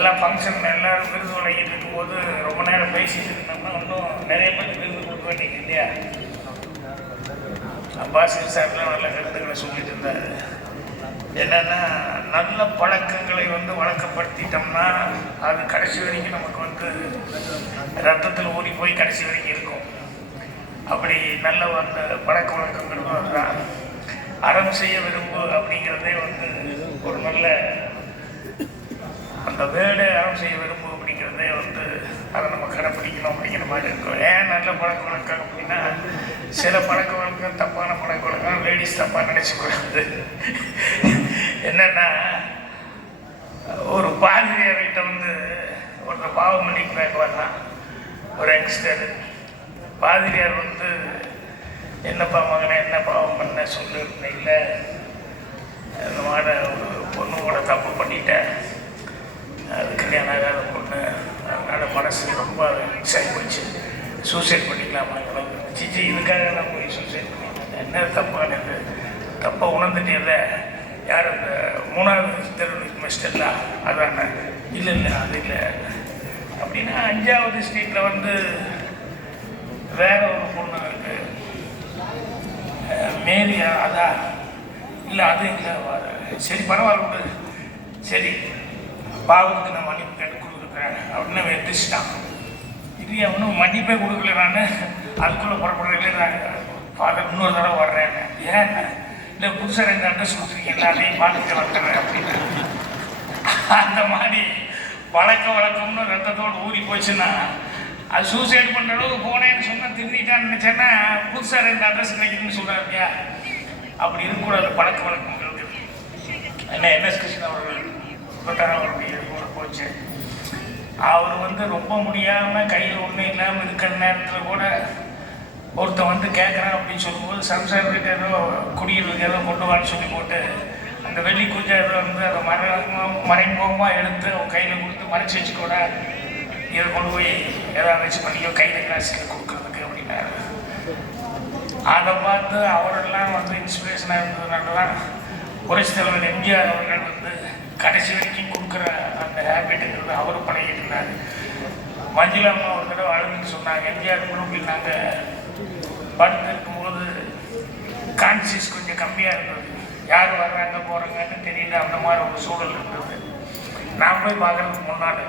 எல்லாம் ஃபங்க்ஷன் எல்லோரும் விருது வழங்கிட்டு இருக்கும்போது ரொம்ப நேரம் பேசிட்டு இருந்தோம்னா இன்னும் நிறைய பேருக்கு விருது கொடுக்க வேண்டியது இல்லையா? அப்பாசிர் சார்லாம் நல்ல கருத்துக்களை சொல்லிட்டு இருந்தார். என்னென்னா, நல்ல பழக்கங்களை வழக்கப்படுத்திட்டோம்னா அது கடைசி வரைக்கும் நமக்கு ரத்தத்தில் ஊறி போய் கடைசி வரைக்கும் இருக்கும். அப்படி நல்ல அந்த பழக்க வழக்கங்களும் அதுதான். அறம் செய்ய விரும்பு அப்படிங்கிறதே ஒரு நல்ல அந்த வேர்டை அறம் செய்ய விரும்பு அப்படிங்கிறதே அதை நம்ம கடைப்பிடிக்கணும் அப்படிங்கிற மாதிரி இருக்கும். ஏன் நல்ல பழக்க வழக்கம் அப்படின்னா, சில பழக்க வழக்கம் தப்பான பழக்க வழக்கம் லேடிஸ் தப்பாக நினச்சிக்கூடாது. என்னென்னா, ஒரு பாதிரியார்கிட்ட ஒருத்தர் பாவம் பண்ணிக்கிறாங்க வரலாம். ஒரு யங்ஸ்டர் பாதிரியார் என்னப்பா மகனை என்ன பாவம் பண்ண சொல்லிருந்தேன், இல்லை இந்த மாதிரி ஒரு பொண்ணு கூட தப்பு பண்ணிட்டேன், அது கல்யாணம் ஆகாத பொண்ணு, அதனால் மனசு ரொம்ப மிக்ஸ் ஆகி போச்சு, சூசைட் பண்ணிக்கலாமா? சிச்சி இதுக்காக நான் போய் சூசைட் பண்ணிக்கலாம், என்ன தப்பானது, தப்பாக உணர்ந்துட்டே யார் அந்த 3வது தெரு மிஸ்டர்ல அதான? இல்லை இல்லை அது இல்லை அப்படின்னா 5வது ஸ்ட்ரீட்டில் வேற ஒரு பொண்ணு இருக்கு, மேரியா, அதான் இல்லை அது இல்லை, சரி பரவாயில்ல, சரி பாவத்துக்கு நான் மன்னிப்பு கேட்டு கொடுக்குறேன் அப்படின்னு வெட்டிச்சிட்டான். இது அவனும் மன்னிப்பே கொடுக்கல, நான் அதுக்குள்ளே புறப்படுறதுல நான் ஃபாதர் இன்னொரு தடவை வர்றேன். ஏன் இல்லை புதுசாக 2 அட்ரஸ் கொடுத்துருக்கீங்க, அதையும் பார்த்துட்டு வந்துடுறேன் அப்படின்னு. அந்த மாதிரி வழக்கம்னு ரத்தத்தோடு ஊறி போச்சுன்னா அது சூசைட் பண்ணுற அளவுக்கு போனேன்னு சொன்னால் திருந்திட்டான்னு நினச்சேன்னா புதுசாக 2 அட்ரஸ் கிடைக்குதுன்னு சொல்கிறார் இல்லையா? அப்படி இருக்கக்கூடாது பழக்க வழக்கங்களுக்கு. என்ன என்எஸ் கிருஷ்ணன் அவர்கள் அவருடைய போச்சு. அவர் ரொம்ப முடியாமல் கையில் ஒன்றும் இல்லாமல் இருக்கிற நேரத்தில் கூட ஒருத்தன் கேட்குறான் அப்படின்னு சொல்லும்போது சம்சாரத்துக்கு ஏதோ குடியிருக்க ஏதோ கொண்டு வான்னு சொல்லி போட்டு அந்த வெள்ளி குஞ்சை ஏதோ அதை மறைமுகமாக எடுத்து அவன் கையில் கொடுத்து மறைச்சி வச்சுக்கூட இதை கொண்டு போய் ஏதாவது வச்சு பண்ணிக்கோ கையில் கிளாஸுக்கு கொடுக்குறதுக்கு அப்படின்னாரு. அதை பார்த்து அவரெல்லாம் இன்ஸ்பிரேஷனாக இருந்ததுனால தான் புரட்சி தலைவர் எம்ஜிஆர் அவர்கள் கடைசி வரைக்கும் கொடுக்குற அந்த ஹேபிட்டுங்கிறது அவரும் பழகிட்டு இருந்தார். மஞ்சள் அம்மா ஒரு தடவை அழுதுன்னு சொன்னாங்க, எம்ஜிஆர் குரூப்பில் நாங்கள் படுத்து இருக்கும்போது கான்சியஸ் கொஞ்சம் கம்மியாக இருந்தது, யார் வர்றாங்க போகிறாங்கன்னு தெரியல, அந்த மாதிரி ஒரு சூழல் இருந்தது. நான் போய் பார்க்குறதுக்கு முன்னாடி